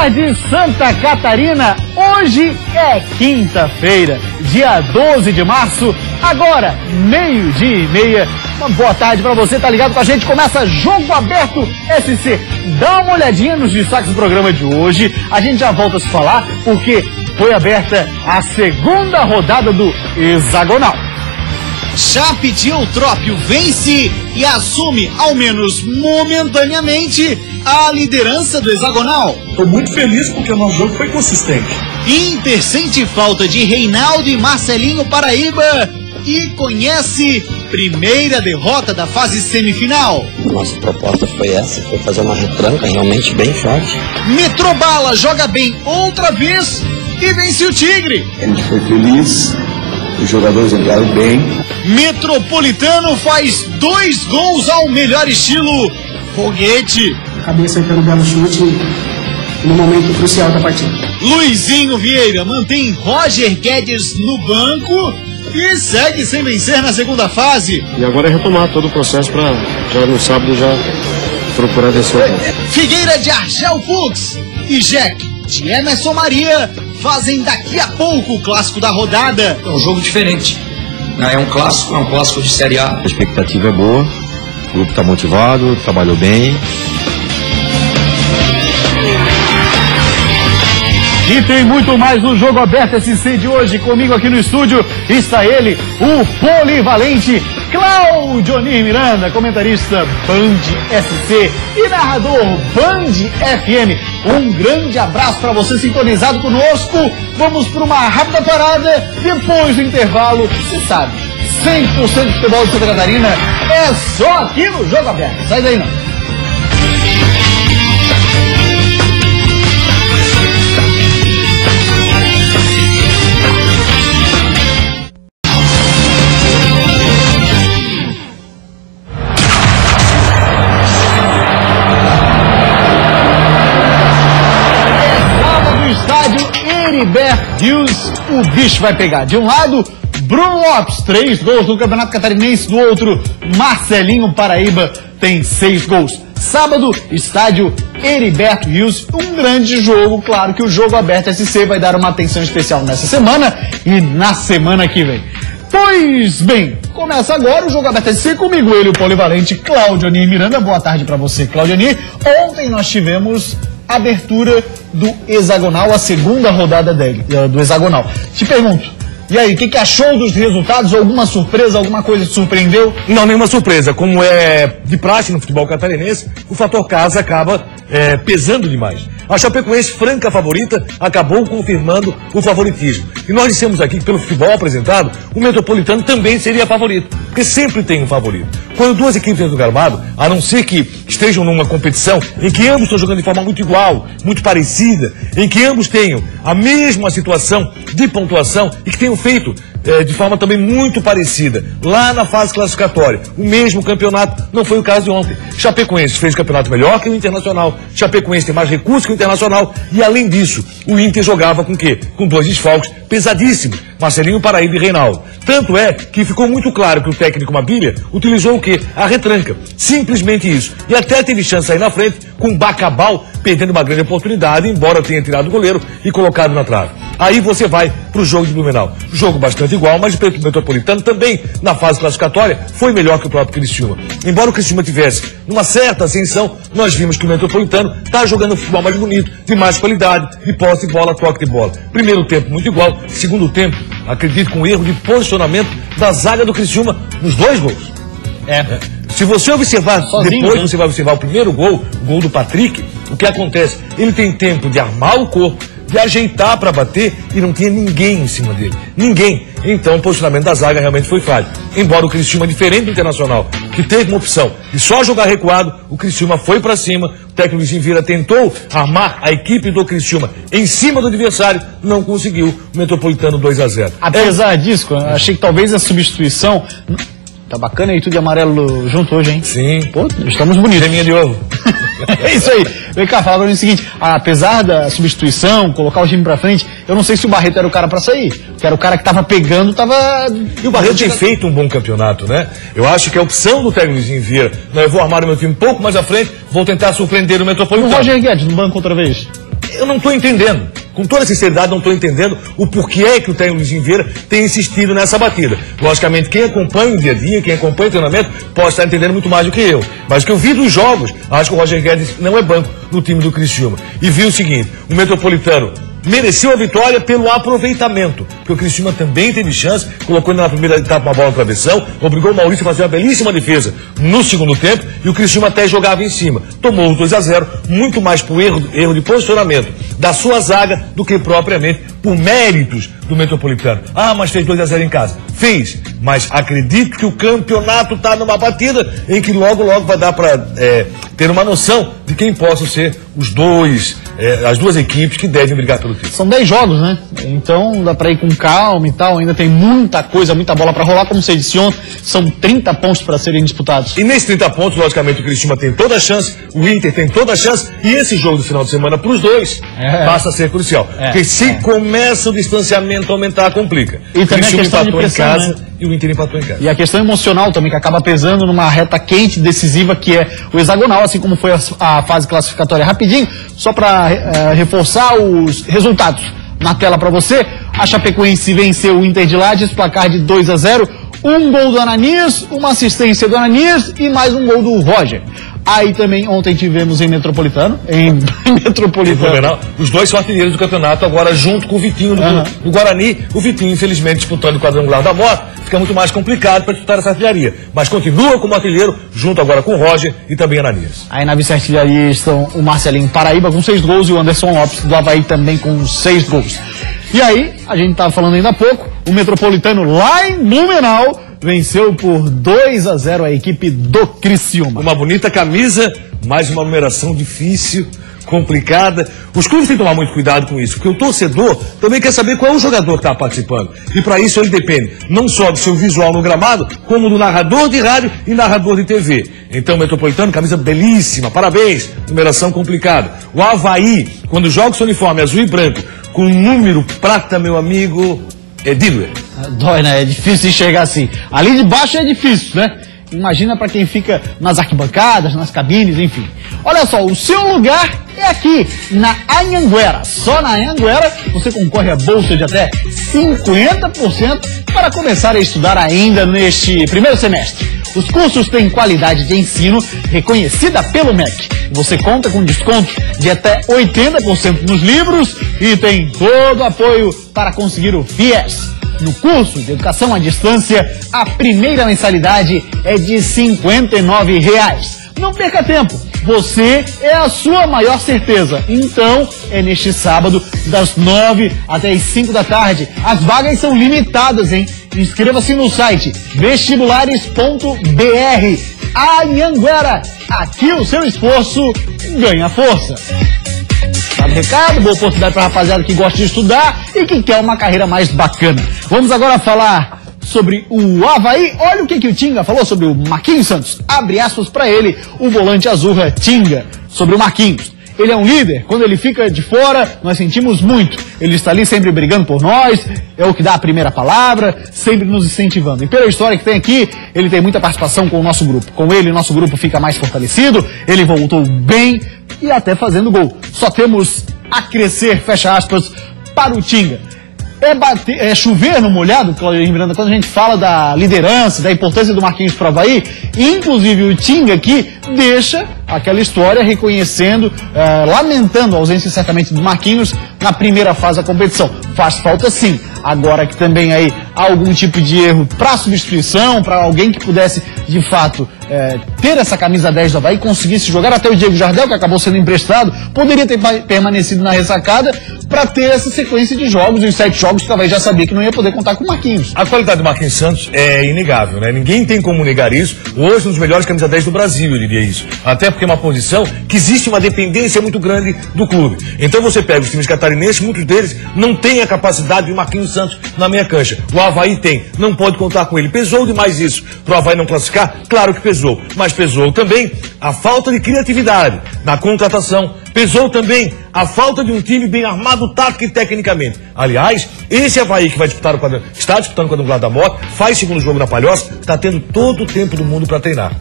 tarde, Santa Catarina. Hoje é quinta-feira, dia 12 de março, agora 12:30. Uma boa tarde pra você, tá ligado com a gente? Começa Jogo Aberto SC. Dá uma olhadinha nos destaques do programa de hoje. A gente já volta a se falar porque foi aberta a segunda rodada do Hexagonal. Chape de Eutrópio vence e assume, ao menos momentaneamente, a liderança do Hexagonal. Estou muito feliz porque o nosso jogo foi consistente. Inter sente falta de Reinaldo e Marcelinho Paraíba e conhece primeira derrota da fase semifinal. Nossa proposta foi essa, foi fazer uma retranca realmente bem forte. Metrobala joga bem outra vez e vence o Tigre. A gente foi feliz, os jogadores entraram bem. Metropolitano faz 2 gols ao melhor estilo foguete. A cabeça pelo belo chute no momento crucial da partida. Luizinho Vieira mantém Roger Guedes no banco e segue sem vencer na segunda fase. E agora é retomar todo o processo para já no sábado já procurar descer. Figueira de Argel Fux e Jack de Emerson Maria fazem daqui a pouco o clássico da rodada. É um jogo diferente, é um clássico de Série A. A expectativa é boa, o grupo está motivado, trabalhou bem. E tem muito mais no Jogo Aberto SC de hoje. Comigo aqui no estúdio está ele, o polivalente Cláudio Miranda, comentarista Band SC e narrador Band FM. Um grande abraço para você sintonizado conosco. Vamos para uma rápida parada. Depois do intervalo, você sabe, 100% de futebol de Santa Catarina é só aqui no Jogo Aberto. Sai daí não. Hughes, o bicho vai pegar. De um lado, Bruno Lopes, 3 gols no Campeonato Catarinense. Do outro, Marcelinho Paraíba tem 6 gols. Sábado, estádio Heriberto Rios, um grande jogo. Claro que o Jogo Aberto SC vai dar uma atenção especial nessa semana e na semana que vem. Pois bem, começa agora o Jogo Aberto SC comigo, ele, o polivalente Cláudio Miranda. Boa tarde para você, Cláudio. Ontem nós tivemos abertura do Hexagonal, a segunda rodada do Hexagonal. Te pergunto, e aí, o que achou dos resultados? Alguma surpresa, alguma coisa te surpreendeu? Não, nenhuma surpresa. Como é de praxe no futebol catarinense, o fator casa acaba pesando demais. A Chapecoense, franca favorita, acabou confirmando o favoritismo. E nós dissemos aqui que pelo futebol apresentado, o Metropolitano também seria favorito, porque sempre tem um favorito. Quando duas equipes dentro do gramado, a não ser que estejam numa competição em que ambos estão jogando de forma muito igual, muito parecida, em que ambos tenham a mesma situação de pontuação e que tenham feito de forma também muito parecida lá na fase classificatória, o mesmo campeonato, não foi o caso de ontem. Chapecoense fez o campeonato melhor que o Internacional, Chapecoense tem mais recursos que o Internacional e além disso, o Inter jogava com o quê? Com 2 desfalques pesadíssimos, Marcelinho Paraíba e Reinaldo. Tanto é que ficou muito claro que o técnico Mabilha utilizou o quê? A retranca, simplesmente isso. E até teve chance de sair na frente com Bacabal perdendo uma grande oportunidade, embora tenha tirado o goleiro e colocado na trave. Aí você vai para o jogo de Blumenau. Jogo bastante igual, mas o Metropolitano também, na fase classificatória, foi melhor que o próprio Criciúma. Embora o Criciúma tivesse uma certa ascensão, nós vimos que o Metropolitano está jogando futebol mais bonito, de mais qualidade, de posse de bola, toque de bola. Primeiro tempo muito igual, segundo tempo, acredito com erro de posicionamento da zaga do Criciúma nos 2 gols. Se você observar, sozinho, depois você vai observar o primeiro gol, o gol do Patrick, o que acontece? Ele tem tempo de armar o corpo, de ajeitar para bater e não tinha ninguém em cima dele. Ninguém. Então o posicionamento da zaga realmente foi falho. Embora o Criciúma, diferente do Internacional, que teve uma opção de só jogar recuado, o Criciúma foi para cima, o técnico Luizinho Vieira tentou armar a equipe do Criciúma em cima do adversário, não conseguiu. O Metropolitano 2-0. Apesar disso, eu achei que talvez a substituição... Tá bacana aí tudo de amarelo junto hoje, hein? Sim. Pô, estamos bonitos. Geminha de ovo. É isso aí. Vem cá, fala pra mim o seguinte, apesar da substituição, colocar o time pra frente, eu não sei se o Barreto era o cara pra sair. Que era o cara que tava pegando, E o Barreto tem feito um bom campeonato, né? Eu acho que a opção do técnico Luizinho Vieira, eu vou armar o meu time um pouco mais à frente, vou tentar surpreender o Metropolitano. O Roger Guedes no banco outra vez. eu não estou entendendo. Com toda sinceridade, não estou entendendo o porquê é que o técnico Luizinho Vieira tem insistido nessa batida. Logicamente, quem acompanha o dia a dia, quem acompanha o treinamento, pode estar entendendo muito mais do que eu. Mas o que eu vi dos jogos, acho que o Roger Guedes não é banco no time do Criciúma. E vi o seguinte, o Metropolitano mereceu a vitória pelo aproveitamento, porque o Criciúma também teve chance, colocou na primeira etapa uma bola no travessão, obrigou o Maurício a fazer uma belíssima defesa no segundo tempo, e o Criciúma até jogava em cima. Tomou os 2-0, muito mais por erro de posicionamento da sua zaga do que propriamente por méritos do Metropolitano. Ah, mas fez 2-0 em casa. Fez, mas acredito que o campeonato está numa batida em que logo vai dar para ter uma noção de quem possam ser as duas equipes que devem brigar pelo título. São 10 jogos, né? Então dá pra ir com calma e tal, ainda tem muita coisa, muita bola pra rolar, como você disse ontem, são 30 pontos pra serem disputados. E nesses 30 pontos, logicamente, o Criciúma tem toda a chance, o Inter tem toda a chance, e esse jogo do final de semana pros dois passa a ser crucial. Porque se começa o distanciamento a aumentar, complica. E também a questão de pressão, em casa, né? E o Inter empatou em casa. E a questão emocional também, que acaba pesando numa reta quente, decisiva, que é o hexagonal, assim como foi a fase classificatória. Rapidinho, só para reforçar os resultados na tela para você. A Chapecoense venceu o Inter de Lages, placar de 2-0. Um gol do Ananias, uma assistência do Ananias e mais um gol do Roger. Aí também ontem tivemos em Metropolitano. Os dois são artilheiros do campeonato, agora junto com o Vitinho do Guarani. O Vitinho, infelizmente, disputando o quadrangular da morte, fica muito mais complicado para disputar essa artilharia. Mas continua como artilheiro, junto agora com o Roger e também Ananias. Aí na vice-artilharia estão o Marcelinho Paraíba com 6 gols e o Anderson Lopes do Avaí também com 6 gols. E aí, a gente estava falando ainda há pouco, o Metropolitano lá em Blumenau venceu por 2-0 a equipe do Criciúma. Uma bonita camisa, mais uma numeração difícil, complicada. Os clubes têm que tomar muito cuidado com isso, porque o torcedor também quer saber qual é o jogador que está participando. E para isso ele depende não só do seu visual no gramado, como do narrador de rádio e narrador de TV. Então, o Metropolitano, camisa belíssima, parabéns, numeração complicada. O Avaí, quando joga o seu uniforme azul e branco, com número prata, meu amigo, é Diluer. Dói, né? É difícil enxergar assim. Ali de baixo é difícil, né? Imagina para quem fica nas arquibancadas, nas cabines, enfim. Olha só, o seu lugar é aqui, na Anhanguera. Só na Anhanguera você concorre a bolsa de até 50% para começar a estudar ainda neste primeiro semestre. Os cursos têm qualidade de ensino reconhecida pelo MEC. Você conta com desconto de até 80% nos livros e tem todo o apoio para conseguir o FIES. No curso de Educação à Distância, a primeira mensalidade é de R$ 59,00. Não perca tempo, você é a sua maior certeza. Então, é neste sábado, das 9 até as 5 da tarde. As vagas são limitadas, hein? Inscreva-se no site vestibulares.br. Anhanguera, aqui o seu esforço ganha força. Sabe o recado? Boa oportunidade para a rapaziada que gosta de estudar e que quer uma carreira mais bacana. Vamos agora falar sobre o Avaí. Olha o que o Tinga falou sobre o Marquinhos Santos. Abre aspas para ele, o volante azul Tinga, sobre o Marquinhos. Ele é um líder, quando ele fica de fora, nós sentimos muito. Ele está ali sempre brigando por nós, é o que dá a primeira palavra, sempre nos incentivando. E pela história que tem aqui, ele tem muita participação com o nosso grupo. Com ele, nosso grupo fica mais fortalecido, ele voltou bem e até fazendo gol. Só temos a crescer, fecha aspas, para o Tinga. É chover no molhado, Claudio Miranda, quando a gente fala da liderança, da importância do Marquinhos para o Avaí, inclusive o Tinga aqui deixa aquela história reconhecendo, lamentando a ausência certamente do Marquinhos na primeira fase da competição. Faz falta sim. Agora que também aí há algum tipo de erro para substituição, para alguém que pudesse de fato ter essa camisa 10 do Avaí, conseguisse jogar, até o Diego Jardel, que acabou sendo emprestado, poderia ter permanecido na ressacada para ter essa sequência de jogos, os 7 jogos que o Avaí já sabia que não ia poder contar com o Marquinhos. A qualidade do Marquinhos Santos é inegável, né? Ninguém tem como negar isso. Hoje, um dos melhores camisa 10 do Brasil, eu diria isso. Até porque é uma posição que existe uma dependência muito grande do clube. Então você pega os times catarinenses, muitos deles não têm a capacidade de Marquinhos Santos na meia cancha. O Avaí tem, não pode contar com ele. Pesou demais isso para o Avaí não classificar? Claro que pesou, mas pesou também a falta de criatividade na contratação, pesou também a falta de um time bem armado tática e tecnicamente. Aliás, esse Avaí que vai disputar está disputando o quadrangular da morte, faz segundo jogo na Palhoça, está tendo todo o tempo do mundo para treinar.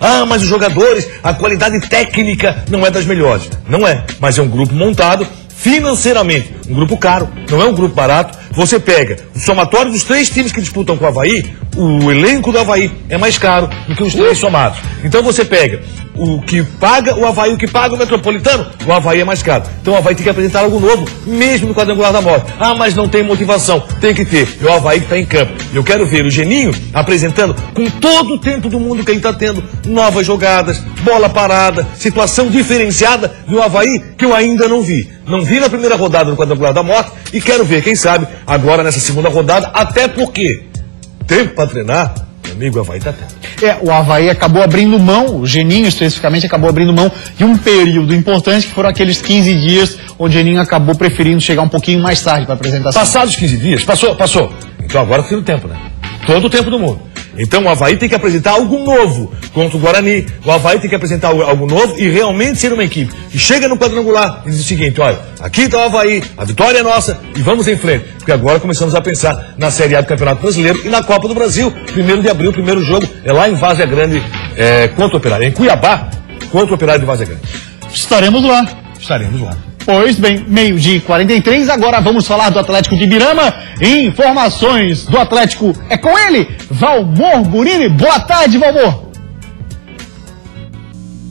Ah, mas os jogadores, a qualidade técnica não é das melhores. Não é, mas é um grupo montado, financeiramente um grupo caro, não é um grupo barato. Você pega o somatório dos 3 times que disputam com o Avaí, o elenco do Avaí é mais caro do que os 3 somados. Então você pega o que paga o Avaí, o que paga o Metropolitano, o Avaí é mais caro. Então o Avaí tem que apresentar algo novo, mesmo no quadrangular da morte. Ah, mas não tem motivação. Tem que ter. É o Avaí que está em campo. Eu quero ver o Geninho apresentando com todo o tempo do mundo que ele está tendo novas jogadas, bola parada, situação diferenciada do Avaí que eu ainda não vi. Não vi na primeira rodada do quadrangular da morte e quero ver, quem sabe, agora nessa segunda rodada, até porque tempo para treinar, meu amigo, o Avaí está tendo. O Avaí acabou abrindo mão, o Geninho especificamente acabou abrindo mão de um período importante, que foram aqueles 15 dias onde o Geninho acabou preferindo chegar um pouquinho mais tarde para a apresentação. Passados os 15 dias, passou. Então agora tem o tempo, né? Todo o tempo do mundo. Então o Avaí tem que apresentar algo novo contra o Guarani. O Avaí tem que apresentar algo novo e realmente ser uma equipe que chega no quadrangular e diz o seguinte: olha, aqui está o Avaí, a vitória é nossa e vamos em frente. Porque agora começamos a pensar na Série A do Campeonato Brasileiro e na Copa do Brasil. 1º de abril, o primeiro jogo é lá em Várzea Grande contra o Operário. Em Cuiabá, contra o Operário de Várzea Grande. Estaremos lá. Pois bem, 12h43, agora vamos falar do Atlético de Ibirama. Informações do Atlético é com ele, Valmor Burini. Boa tarde, Valmor.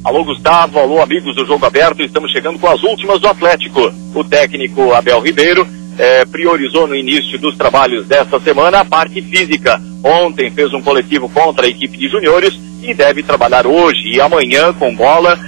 Alô, Gustavo, alô, amigos do Jogo Aberto, estamos chegando com as últimas do Atlético. O técnico Abel Ribeiro priorizou no início dos trabalhos desta semana a parte física. Ontem fez um coletivo contra a equipe de juniores e deve trabalhar hoje e amanhã com bola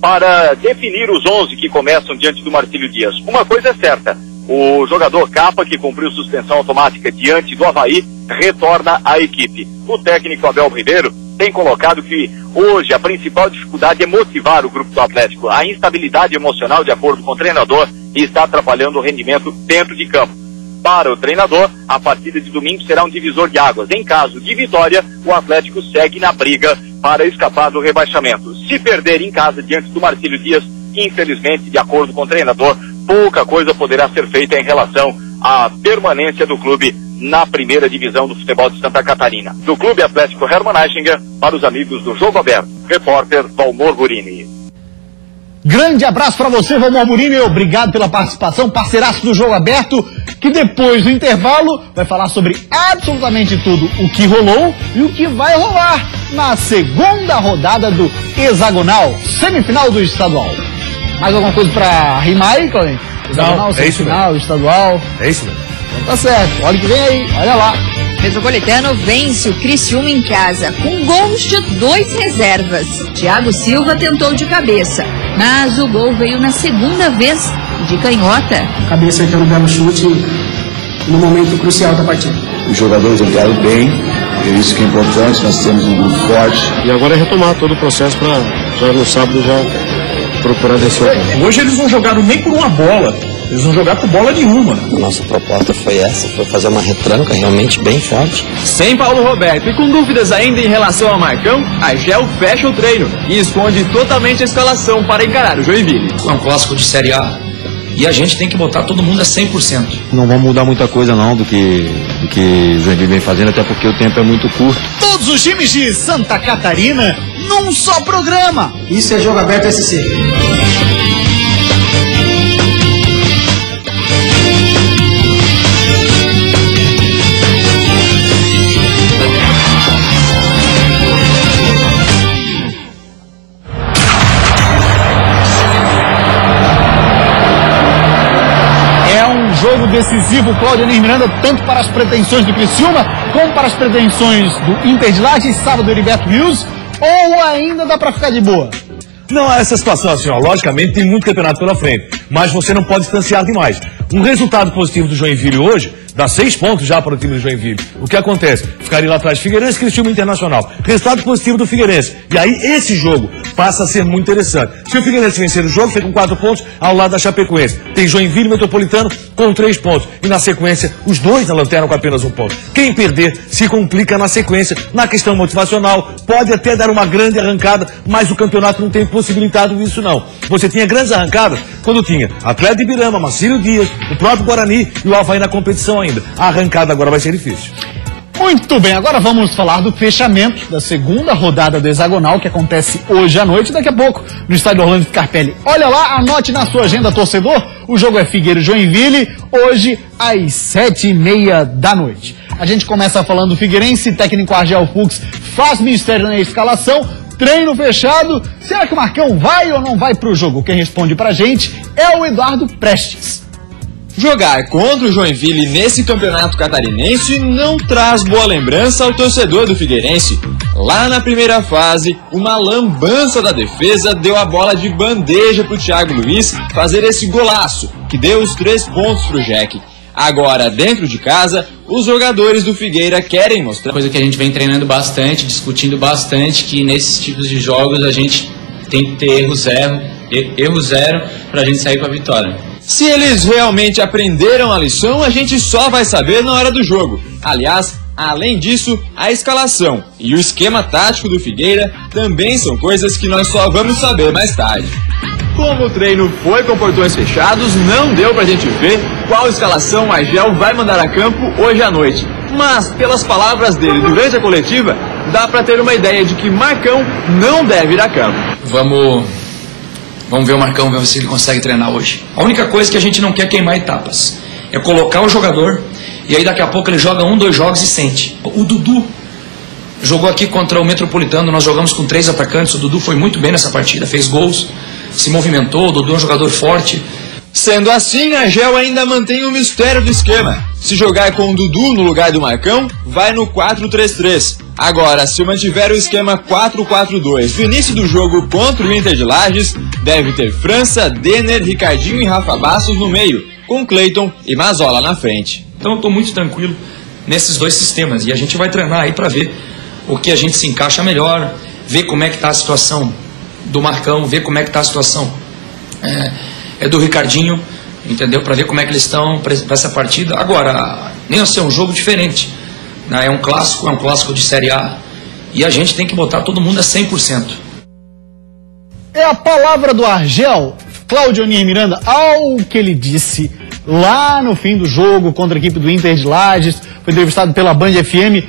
para definir os 11 que começam diante do Marcílio Dias. Uma coisa é certa, o jogador Capa, que cumpriu suspensão automática diante do Avaí, retorna à equipe. O técnico Abel Ribeiro tem colocado que hoje a principal dificuldade é motivar o grupo do Atlético. A instabilidade emocional, de acordo com o treinador, está atrapalhando o rendimento dentro de campo. Para o treinador, a partida de domingo será um divisor de águas. Em caso de vitória, o Atlético segue na briga para escapar do rebaixamento. Se perder em casa diante do Marcílio Dias, infelizmente, de acordo com o treinador, pouca coisa poderá ser feita em relação à permanência do clube na primeira divisão do futebol de Santa Catarina. Do Clube Atlético Hermann Aichinger, para os amigos do Jogo Aberto, repórter Valmor Burini. Grande abraço para você, Valmor Burini, obrigado pela participação, parceiraço do Jogo Aberto, que depois do intervalo vai falar sobre absolutamente tudo o que rolou e o que vai rolar na segunda rodada do hexagonal, semifinal do estadual. Mais alguma coisa para rimar aí, Cláudio? Hexagonal, semifinal, estadual. É isso mesmo. Então tá certo, olha o que vem aí, olha lá. Metropolitano vence o Criciúma em casa, com gols de 2 reservas. Thiago Silva tentou de cabeça, mas o gol veio na segunda vez de canhota. Cabeça acertando um belo chute no momento crucial da partida. Os jogadores entraram bem, é isso que é importante, nós temos um grupo forte. E agora é retomar todo o processo para já no sábado já procurar descer. Hoje eles não jogaram nem por uma bola. Eles vão jogar por bola nenhuma. A nossa proposta foi essa, foi fazer uma retranca realmente bem forte. Sem Paulo Roberto e com dúvidas ainda em relação ao Marcão, a GEL fecha o treino e esconde totalmente a escalação para encarar o Joinville. É um clássico de Série A e a gente tem que botar todo mundo a 100%. Não vamos mudar muita coisa não do que o Joinville vem fazendo, até porque o tempo é muito curto. Todos os times de Santa Catarina num só programa. Isso é Jogo Aberto SC. Jogo decisivo, Cláudio Miranda, tanto para as pretensões do Criciúma, como para as pretensões do Inter de Lages, sábado Heriberto Rios, ou ainda dá para ficar de boa? Não, essa situação assim, ó, logicamente tem muito campeonato pela frente, mas você não pode distanciar demais. Um resultado positivo do Joinville hoje dá 6 pontos já para o time do Joinville. O que acontece? Ficaria lá atrás Figueirense, Criciúma Internacional. Resultado positivo do Figueirense. E aí esse jogo passa a ser muito interessante. Se o Figueirense vencer o jogo, fica com 4 pontos ao lado da Chapecoense. Tem Joinville e Metropolitano com 3 pontos. E na sequência, os dois na lanterna com apenas 1 ponto. Quem perder se complica na sequência, na questão motivacional. Pode até dar uma grande arrancada, mas o campeonato não tem possibilitado isso não. Você tinha grandes arrancadas quando tinha Atlético de Ibirama, Marcílio Dias, o próprio Guarani e o Avaí na competição ainda. A arrancada agora vai ser difícil. Muito bem, agora vamos falar do fechamento da segunda rodada do Hexagonal, que acontece hoje à noite, daqui a pouco, no estádio Orlando Scarpelli. Olha lá, anote na sua agenda, torcedor, o jogo é Figueira e Joinville, hoje às 7h30 da noite. A gente começa falando do Figueirense, técnico Argel Fux faz mistério na escalação, treino fechado. Será que o Marcão vai ou não vai pro jogo? Quem responde pra gente é o Eduardo Prestes. Jogar contra o Joinville nesse campeonato catarinense não traz boa lembrança ao torcedor do Figueirense. Lá na primeira fase, uma lambança da defesa deu a bola de bandeja para o Thiago Luiz fazer esse golaço, que deu os 3 pontos para o Jack. Agora, dentro de casa, os jogadores do Figueira querem mostrar... Coisa que a gente vem treinando bastante, discutindo bastante, que nesses tipos de jogos a gente tem que ter erro zero para a gente sair com a vitória. Se eles realmente aprenderam a lição, a gente só vai saber na hora do jogo. Aliás, além disso, a escalação e o esquema tático do Figueira também são coisas que nós só vamos saber mais tarde. Como o treino foi com portões fechados, não deu pra gente ver qual escalação o Argel vai mandar a campo hoje à noite. Mas, pelas palavras dele durante a coletiva, dá pra ter uma ideia de que Marcão não deve ir a campo. Vamos ver o Marcão, ver se ele consegue treinar hoje. A única coisa que a gente não quer queimar etapas é colocar o jogador e aí daqui a pouco ele joga 1, 2 jogos e sente. O Dudu jogou aqui contra o Metropolitano, nós jogamos com 3 atacantes, o Dudu foi muito bem nessa partida, fez gols, se movimentou, o Dudu é um jogador forte. Sendo assim, a Argel ainda mantém o mistério do esquema. Se jogar com o Dudu no lugar do Marcão, vai no 4-3-3. Agora, se mantiver o esquema 4-4-2 do início do jogo contra o Inter de Lages, deve ter França, Denner, Ricardinho e Rafa Bastos no meio, com Cleiton e Mazola na frente. Então eu estou muito tranquilo nesses 2 sistemas e a gente vai treinar aí para ver o que a gente se encaixa melhor, ver como é que está a situação do Marcão, ver como é que está a situação do Ricardinho, entendeu? Para ver como é que eles estão para essa partida. Agora, nem ser um jogo diferente, né? É um clássico de Série A e a gente tem que botar todo mundo a 100%. É a palavra do Argel, Cláudio Onir Miranda, ao que ele disse lá no fim do jogo contra a equipe do Inter de Lages, foi entrevistado pela Band FM.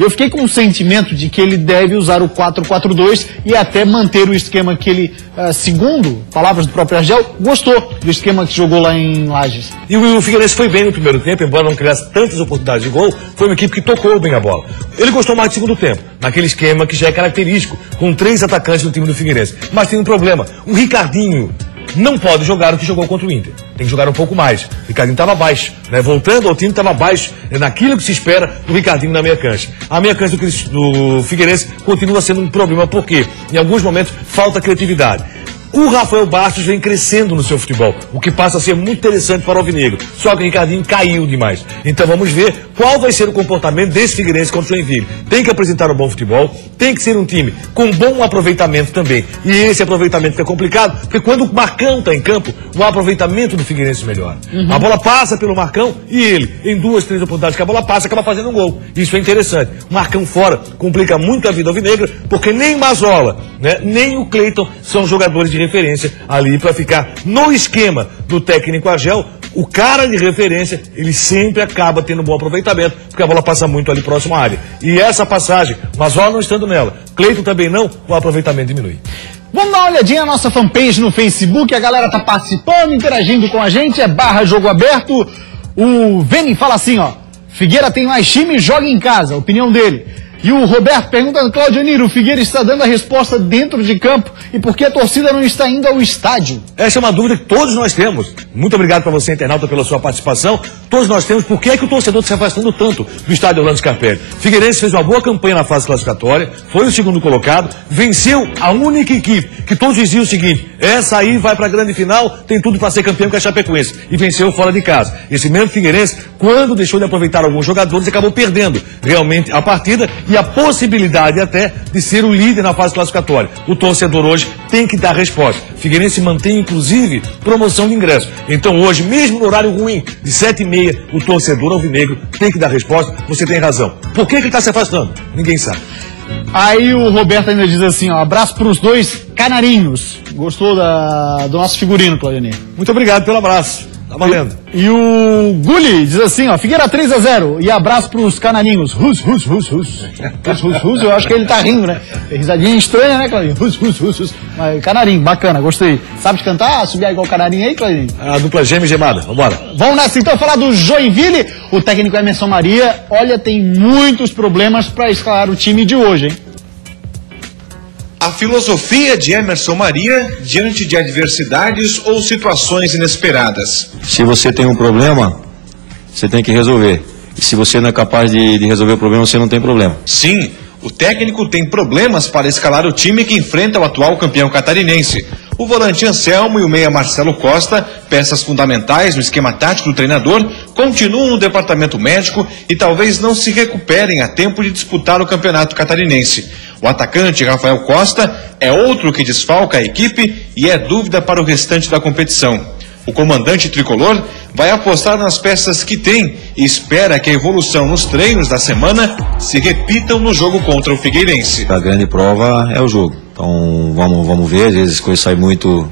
Eu fiquei com o sentimento de que ele deve usar o 4-4-2 e até manter o esquema que ele, segundo palavras do próprio Argel, gostou do esquema que jogou lá em Lages. E o Figueirense foi bem no primeiro tempo, embora não criasse tantas oportunidades de gol, foi uma equipe que tocou bem a bola. Ele gostou mais do segundo tempo, naquele esquema que já é característico, com 3 atacantes no time do Figueirense. Mas tem um problema, o Ricardinho não pode jogar o que jogou contra o Inter. Tem que jogar um pouco mais. O Ricardinho estava baixo, né? Voltando ao time, estava baixo naquilo que se espera do Ricardinho na meia cancha. A meia cancha do Figueirense continua sendo um problema, porque em alguns momentos falta criatividade. O Rafael Bastos vem crescendo no seu futebol, o que passa a ser muito interessante para o Alvinegro. Só que o Ricardinho caiu demais. Então vamos ver qual vai ser o comportamento desse Figueirense contra o Joinville. Tem que apresentar um bom futebol, tem que ser um time com bom aproveitamento também. E esse aproveitamento fica complicado, porque quando o Marcão está em campo, o aproveitamento do Figueirense melhora. A bola passa pelo Marcão e ele, em 2, 3 oportunidades que a bola passa, acaba fazendo um gol. Isso é interessante. O Marcão fora complica muito a vida alvinegra, porque nem Mazola, né, nem o Cleiton são jogadores de referência ali para ficar no esquema do técnico Argel. O cara de referência, ele sempre acaba tendo um bom aproveitamento, porque a bola passa muito ali próximo à área. E essa passagem, Mazola não estando nela, Cleiton também não, o aproveitamento diminui. Vamos dar uma olhadinha na nossa fanpage no Facebook, a galera tá participando, interagindo com a gente, é /Jogo Aberto. O Veni fala assim, ó, Figueira tem mais time e joga em casa, opinião dele. E o Roberto pergunta, Cláudio Onir, o Figueira está dando a resposta dentro de campo e por que a torcida não está indo ao estádio? Essa é uma dúvida que todos nós temos. Muito obrigado para você, internauta, pela sua participação. Todos nós temos. Por que é que o torcedor está se afastando tanto do estádio Orlando Scarpelli? Figueirense fez uma boa campanha na fase classificatória, foi o segundo colocado, venceu a única equipe que todos diziam o seguinte, essa aí vai para a grande final, tem tudo para ser campeão, que é a Chapecoense, e venceu fora de casa. Esse mesmo Figueirense, quando deixou de aproveitar alguns jogadores, acabou perdendo realmente a partida e a possibilidade até de ser o líder na fase classificatória. O torcedor hoje tem que dar resposta. Figueirense mantém, inclusive, promoção de ingresso. Então hoje, mesmo no horário ruim, de 7h30, o torcedor alvinegro tem que dar resposta. Você tem razão. Por que ele está se afastando? Ninguém sabe. Aí o Roberto ainda diz assim, ó, abraço para os 2 canarinhos. Gostou do nosso figurino, Cláudio Onir? Muito obrigado pelo abraço. Tá valendo. E o Gulli diz assim, ó, Figueira 3-0 e abraço pros canarinhos. Rus. Eu acho que ele tá rindo, né? Risadinha estranha, né, Claudinho? Rus. Mas, canarinho, bacana, gostei. Sabe de cantar? Subir igual canarinho aí, Claudinho? A dupla gêmea e gemada, vambora. Vamos nessa então falar do Joinville. O técnico Emerson Maria, olha, tem muitos problemas para escalar o time de hoje, hein? A filosofia de Emerson Maria diante de adversidades ou situações inesperadas. Se você tem um problema, você tem que resolver. E se você não é capaz de resolver o problema, você não tem problema. Sim, o técnico tem problemas para escalar o time que enfrenta o atual campeão catarinense. O volante Anselmo e o meia Marcelo Costa, peças fundamentais no esquema tático do treinador, continuam no departamento médico e talvez não se recuperem a tempo de disputar o campeonato catarinense. O atacante Rafael Costa é outro que desfalca a equipe e é dúvida para o restante da competição. O comandante tricolor vai apostar nas peças que tem e espera que a evolução nos treinos da semana se repitam no jogo contra o Figueirense. A grande prova é o jogo. Então vamos ver, às vezes as coisas saem muito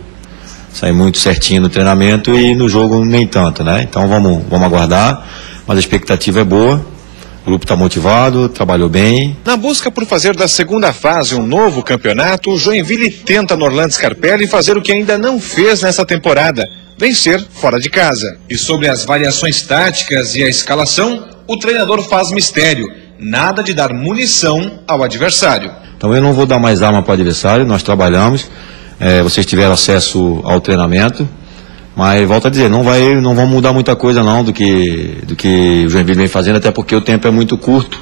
certinho no treinamento e no jogo nem tanto, né? Então vamos aguardar, mas a expectativa é boa. O grupo está motivado, trabalhou bem. Na busca por fazer da segunda fase um novo campeonato, o Joinville tenta no Orlando Scarpelli fazer o que ainda não fez nessa temporada: vencer fora de casa. E sobre as variações táticas e a escalação, o treinador faz mistério. Nada de dar munição ao adversário. Então eu não vou dar mais arma para o adversário, nós trabalhamos, vocês tiveram acesso ao treinamento, mas volto a dizer, não vão mudar muita coisa não do que o Joinville vem fazendo, até porque o tempo é muito curto.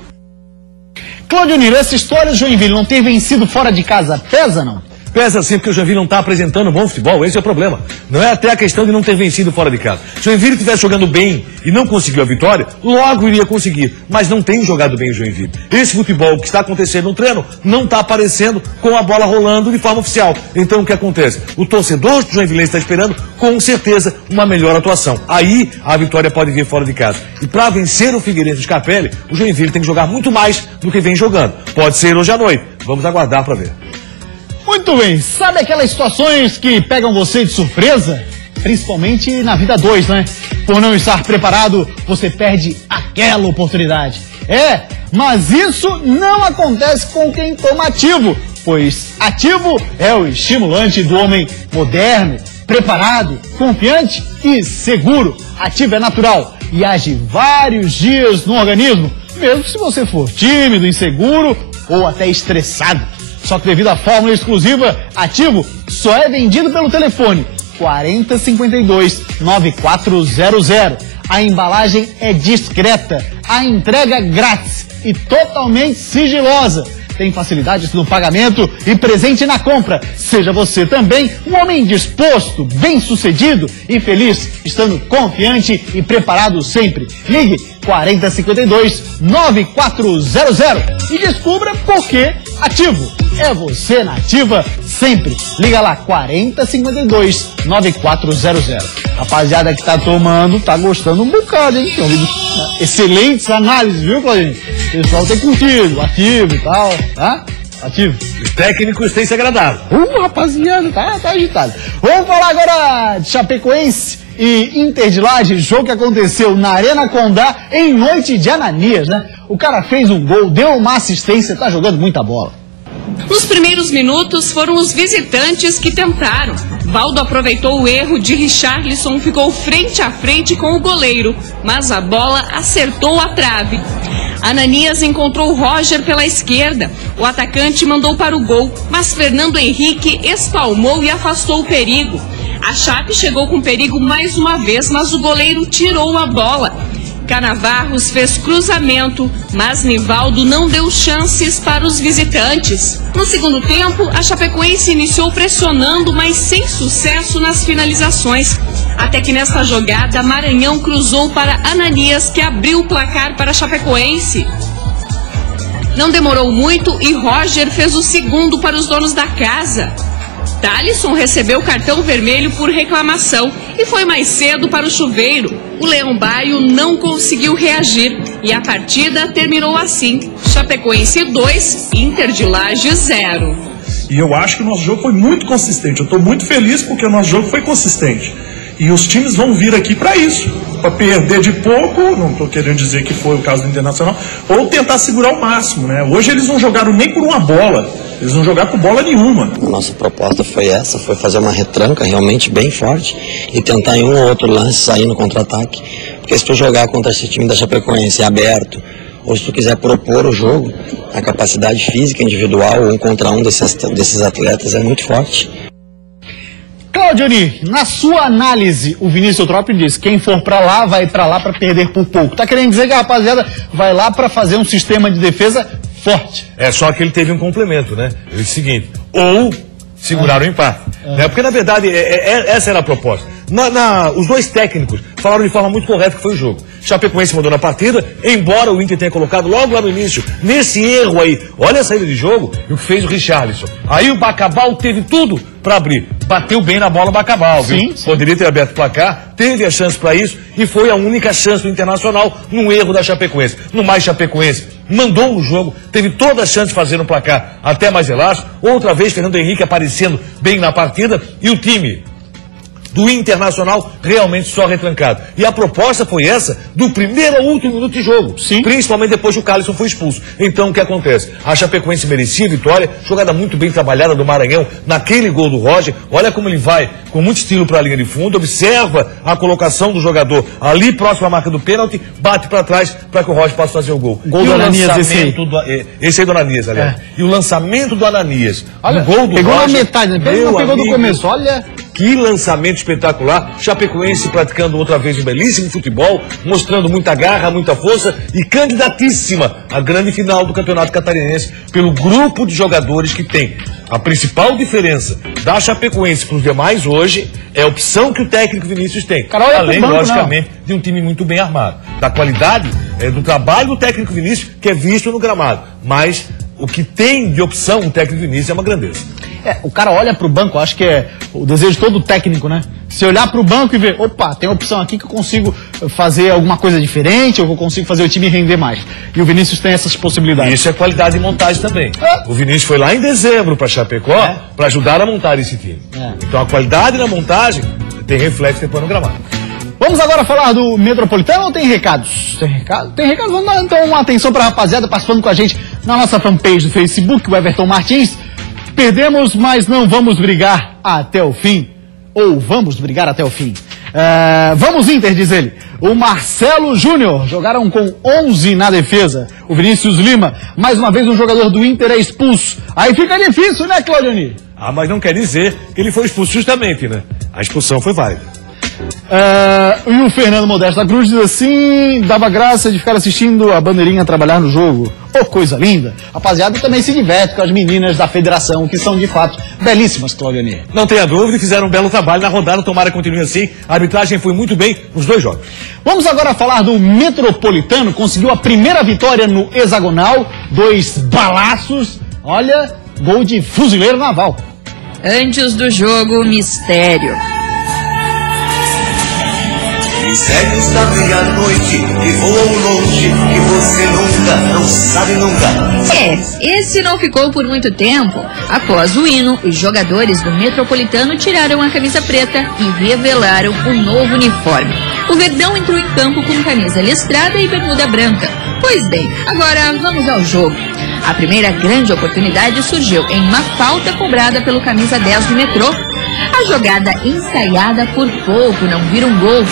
Cláudio Niro, essa história do Joinville não ter vencido fora de casa pesa, não? Pesa sim, porque o Joinville não está apresentando bom futebol, esse é o problema. Não é até a questão de não ter vencido fora de casa. Se o Joinville estivesse jogando bem e não conseguiu a vitória, logo iria conseguir. Mas não tem jogado bem o Joinville. Esse futebol que está acontecendo no treino não está aparecendo com a bola rolando de forma oficial. Então o que acontece? O torcedor do Joinville está esperando, com certeza, uma melhor atuação. Aí a vitória pode vir fora de casa. E para vencer o Figueirense do Scarpelli, o Joinville tem que jogar muito mais do que vem jogando. Pode ser hoje à noite. Vamos aguardar para ver. Muito bem, sabe aquelas situações que pegam você de surpresa? Principalmente na vida 2, né? Por não estar preparado, você perde aquela oportunidade. Mas isso não acontece com quem toma Ativo, pois Ativo é o estimulante do homem moderno, preparado, confiante e seguro. Ativo é natural e age vários dias no organismo, mesmo se você for tímido, inseguro ou até estressado. Só que devido à fórmula exclusiva, Ativo só é vendido pelo telefone 4052-9400. A embalagem é discreta, a entrega grátis e totalmente sigilosa. Tem facilidades no pagamento e presente na compra. Seja você também um homem disposto, bem-sucedido e feliz, estando confiante e preparado sempre. Ligue 4052-9400 e descubra por que Ativo. É você na Ativa sempre. Liga lá, 4052-9400. Rapaziada que tá tomando, tá gostando um bocado, hein? Excelentes análises, viu, Claudinho? O pessoal tem curtido, Ativo e tal, tá? Ativo. Os técnicos têm se agradado. Rapaziada, tá agitado. Vamos falar agora de Chapecoense e Inter de Laje, jogo que aconteceu na Arena Condá em noite de Ananias, né? O cara fez um gol, deu uma assistência, tá jogando muita bola. Nos primeiros minutos foram os visitantes que tentaram. Valdo aproveitou o erro de Richarlison, ficou frente a frente com o goleiro, mas a bola acertou a trave. Ananias encontrou o Roger pela esquerda. O atacante mandou para o gol, mas Fernando Henrique espalmou e afastou o perigo. A Chape chegou com perigo mais uma vez, mas o goleiro tirou a bola. Canavarros fez cruzamento, mas Nivaldo não deu chances para os visitantes. No segundo tempo, a Chapecoense iniciou pressionando, mas sem sucesso nas finalizações. Até que nesta jogada, Maranhão cruzou para Ananias, que abriu o placar para a Chapecoense. Não demorou muito e Roger fez o segundo para os donos da casa. Thalisson recebeu cartão vermelho por reclamação e foi mais cedo para o chuveiro. O Leão Baio não conseguiu reagir e a partida terminou assim: Chapecoense 2, Inter de Laje 0. E eu acho que o nosso jogo foi muito consistente. Eu estou muito feliz porque o nosso jogo foi consistente. E os times vão vir aqui para isso, para perder de pouco, não estou querendo dizer que foi o caso do Internacional, ou tentar segurar o máximo, né? Hoje eles não jogaram nem por uma bola, eles não jogaram por bola nenhuma. A nossa proposta foi essa, foi fazer uma retranca realmente bem forte e tentar em um ou outro lance sair no contra-ataque, porque se tu jogar contra esse time da Chapecoense aberto, ou se tu quiser propor o jogo, a capacidade física individual, um contra um desses atletas é muito forte. Claudioni, na sua análise, o Vinícius Eutrópio disse, quem for pra lá, vai pra lá pra perder por pouco. Tá querendo dizer que a rapaziada vai lá pra fazer um sistema de defesa forte. É só que ele teve um complemento, né? Ele disse o seguinte, ou segurar o empate. Né? Porque, na verdade, essa era a proposta. Os dois técnicos falaram de forma muito correta que foi o jogo. Chapecoense mandou na partida, embora o Inter tenha colocado logo lá no início, nesse erro aí, olha a saída de jogo e o que fez o Richarlison. Aí o Bacabal teve tudo para abrir. Bateu bem na bola o Bacabal, viu? Sim. Poderia ter aberto o placar, teve a chance para isso e foi a única chance do Internacional num erro da Chapecoense. No mais, Chapecoense mandou o jogo, teve toda a chance de fazer um placar até mais elástico. Outra vez, Fernando Henrique aparecendo bem na partida e o time do Internacional realmente só retrancado. E a proposta foi essa do primeiro ao último minuto de jogo. Sim. Principalmente depois que o Carlson foi expulso. Então o que acontece? A Chapecoense merecia a vitória, jogada muito bem trabalhada do Maranhão naquele gol do Roger. Olha como ele vai com muito estilo para a linha de fundo, observa a colocação do jogador ali próximo à marca do pênalti, bate para trás para que o Roger possa fazer o gol. Gol do Ananias, esse aí do Ananias, aliás. E o lançamento do Ananias. Olha, o gol do pegou Roger, na metade, né? Pegou do começo, olha. Que lançamento espetacular. Chapecoense praticando outra vez um belíssimo futebol, mostrando muita garra, muita força e candidatíssima à grande final do Campeonato Catarinense pelo grupo de jogadores que tem. A principal diferença da Chapecoense para os demais hoje é a opção que o técnico Vinícius tem. Além, logicamente, de um time muito bem armado. Da qualidade do trabalho do técnico Vinícius, que é visto no gramado. Mas o que tem de opção o técnico Vinícius é uma grandeza. O cara olha pro banco, acho que é o desejo de todo técnico, né? Se olhar pro banco e ver, opa, tem opção aqui que eu consigo fazer alguma coisa diferente, ou que eu consigo fazer o time render mais. E o Vinícius tem essas possibilidades. Isso é qualidade de montagem também. O Vinícius foi lá em dezembro para Chapecó para ajudar a montar esse time. Então a qualidade na montagem tem reflexo depois no gramado. Vamos agora falar do Metropolitano ou tem recados? Tem recado? Tem recado? Vamos dar então uma atenção para a rapaziada participando com a gente na nossa fanpage do Facebook, o Everton Martins. Perdemos, mas não vamos brigar até o fim. Ou vamos brigar até o fim. Vamos Inter, diz ele. O Marcelo Júnior jogaram com 11 na defesa. O Vinícius Lima, mais uma vez um jogador do Inter é expulso. Aí fica difícil, né, Claudioni? Mas não quer dizer que ele foi expulso justamente, né? A expulsão foi válida. E o Fernando Modesto da Cruz diz assim, dava graça de ficar assistindo a bandeirinha trabalhar no jogo. Coisa linda. Rapaziada também se diverte com as meninas da federação, que são de fato belíssimas, Claudioni. Não tenha dúvida, fizeram um belo trabalho na rodada, tomara que continue assim. A arbitragem foi muito bem nos dois jogos. Vamos agora falar do Metropolitano, conseguiu a primeira vitória no hexagonal, 2 balaços, olha, gol de fuzileiro naval. Antes do jogo, mistério. Mistérios da meia-noite que voam longe, que você nunca, não sabe nunca. Esse não ficou por muito tempo. Após o hino, os jogadores do Metropolitano tiraram a camisa preta e revelaram o novo uniforme. O Verdão entrou em campo com camisa listrada e bermuda branca. Pois bem, agora vamos ao jogo. A primeira grande oportunidade surgiu em uma falta cobrada pelo camisa 10 do Metrô. A jogada ensaiada por pouco não vira um gol.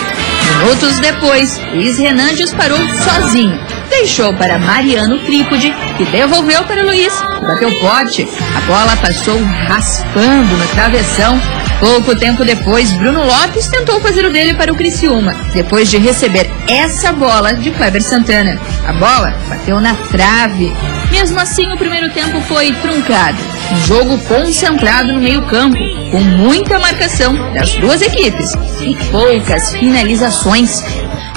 Minutos depois, Luiz Renan disparou sozinho. Deixou para Mariano Trípode, que devolveu para Luiz, que bateu forte. A bola passou raspando no travessão. Pouco tempo depois, Bruno Lopes tentou fazer o dele para o Criciúma, depois de receber essa bola de Kleber Santana. A bola bateu na trave. Mesmo assim, o primeiro tempo foi truncado. Um jogo concentrado no meio-campo, com muita marcação das duas equipes e poucas finalizações.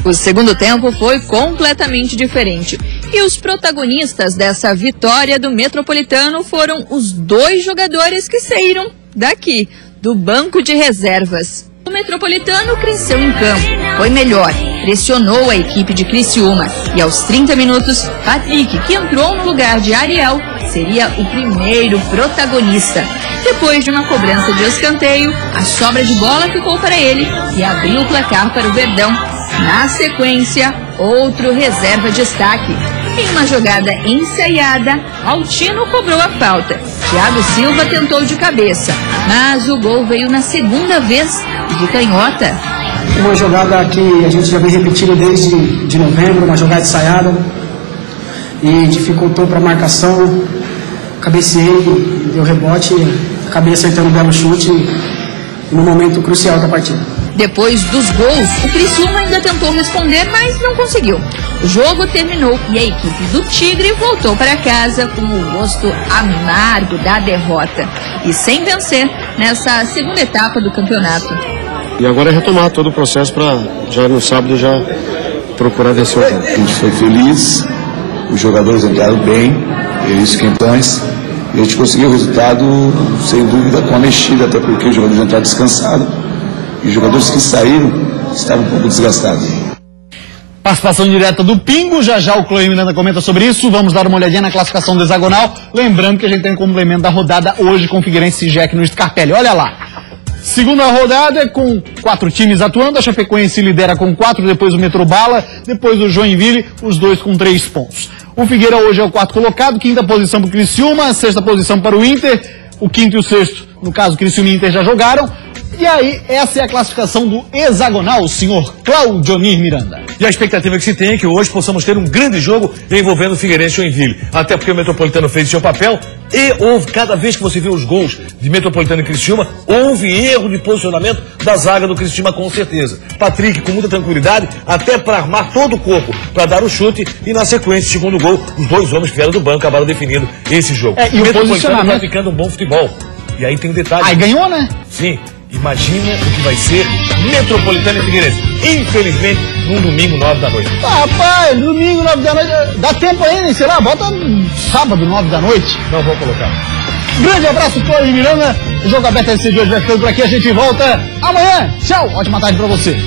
O segundo tempo foi completamente diferente. E os protagonistas dessa vitória do Metropolitano foram os 2 jogadores que saíram daqui, do banco de reservas. O Metropolitano cresceu em campo, foi melhor, pressionou a equipe de Criciúma e aos 30 minutos, Patrick, que entrou no lugar de Ariel, seria o primeiro protagonista. Depois de uma cobrança de escanteio, a sobra de bola ficou para ele e abriu o placar para o Verdão. Na sequência, outro reserva destaque. Em uma jogada ensaiada, Altino cobrou a falta. Thiago Silva tentou de cabeça, mas o gol veio na segunda vez de canhota. Uma jogada que a gente já vem repetindo desde novembro, uma jogada ensaiada e dificultou para a marcação. Cabeceei, deu rebote, acabei acertando um belo chute no momento crucial da partida. Depois dos gols, o Criciúma ainda tentou responder, mas não conseguiu. O jogo terminou e a equipe do Tigre voltou para casa com o gosto amargo da derrota e sem vencer nessa segunda etapa do campeonato. E agora é retomar todo o processo para já no sábado já procurar vencer o jogo. A gente foi feliz, os jogadores entraram bem, é isso que importa. E a gente conseguiu o resultado, sem dúvida, com a mexida, até porque os jogadores entraram descansados. E os jogadores que saíram estavam um pouco desgastados. Participação direta do Pingo, já o Chloe Miranda comenta sobre isso. Vamos dar uma olhadinha na classificação do hexagonal. Lembrando que a gente tem um complemento da rodada hoje com Figueirense e Jack no Scarpelli. Olha lá. Segunda rodada com 4 times atuando. A Chapecoense lidera com 4, depois o Metrobala, depois o Joinville, os dois com 3 pontos. O Figueira hoje é o 4º colocado, 5ª posição para o Criciúma, 6ª posição para o Inter. O 5º e o 6º, no caso, Criciúma e Inter já jogaram. E aí, essa é a classificação do hexagonal, senhor Claudionir Miranda. E a expectativa que se tem é que hoje possamos ter um grande jogo envolvendo o Figueirense e o Joinville. Até porque o Metropolitano fez seu papel e houve, cada vez que você vê os gols de Metropolitano e Criciúma, houve erro de posicionamento da zaga do Criciúma, com certeza. Patrick, com muita tranquilidade, até para armar todo o corpo, para dar o chute, e na sequência, segundo gol, os 2 homens que vieram do banco acabaram definindo esse jogo. E o Metropolitano está ficando um bom futebol. E aí tem um detalhe. Aí ganhou, né? Sim. Imagina o que vai ser Metropolitano e Figueirense. Infelizmente, num domingo, 9 da noite. Rapaz, domingo, 9 da noite. Dá tempo ainda, sei lá, bota sábado, 9 da noite. Não vou colocar. Grande abraço, Cláudio Miranda. O Jogo Aberto SC de hoje vai ficando por aqui. A gente volta amanhã. Tchau, ótima tarde pra você.